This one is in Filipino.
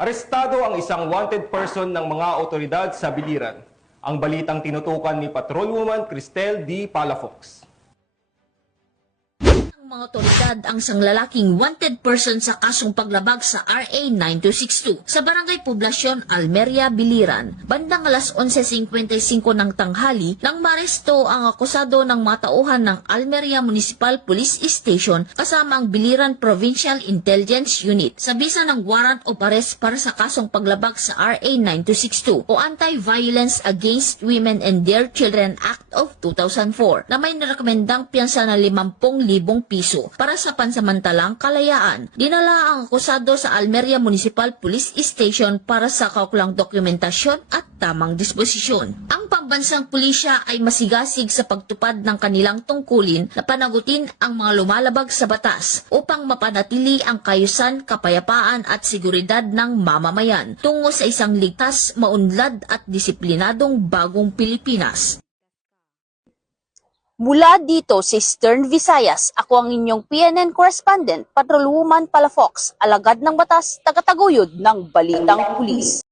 Arestado ang isang wanted person ng mga otoridad sa Biliran. Ang balitang tinutukan ni Patrolwoman Cristel D. Palafox. Mga otoridad ang isang lalaking wanted person sa kasong paglabag sa RA 9262 sa Barangay Poblasyon, Almeria, Biliran. Bandang alas 11:55 ng tanghali nang maresto ang akusado ng matauhan ng Almeria Municipal Police Station kasama ang Biliran Provincial Intelligence Unit sa bisa ng warrant of arrest para sa kasong paglabag sa RA 9262 o Anti-Violence Against Women and Their Children Act of 2004 na may narekomendang piyansa na 50,000 piso para sa pansamantalang kalayaan. Dinala ang akusado sa Almeria Municipal Police Station para sa kaukulang dokumentasyon at tamang disposisyon. Ang pambansang pulisya ay masigasig sa pagtupad ng kanilang tungkulin na panagutin ang mga lumalabag sa batas upang mapanatili ang kayusan, kapayapaan at seguridad ng mamamayan tungo sa isang ligtas, maunlad at disiplinadong bagong Pilipinas. Mula dito sa Eastern Visayas, ako ang inyong PNN correspondent, Patrolwoman Palafox, alagad ng batas, tagataguyod ng Balitang Pulis.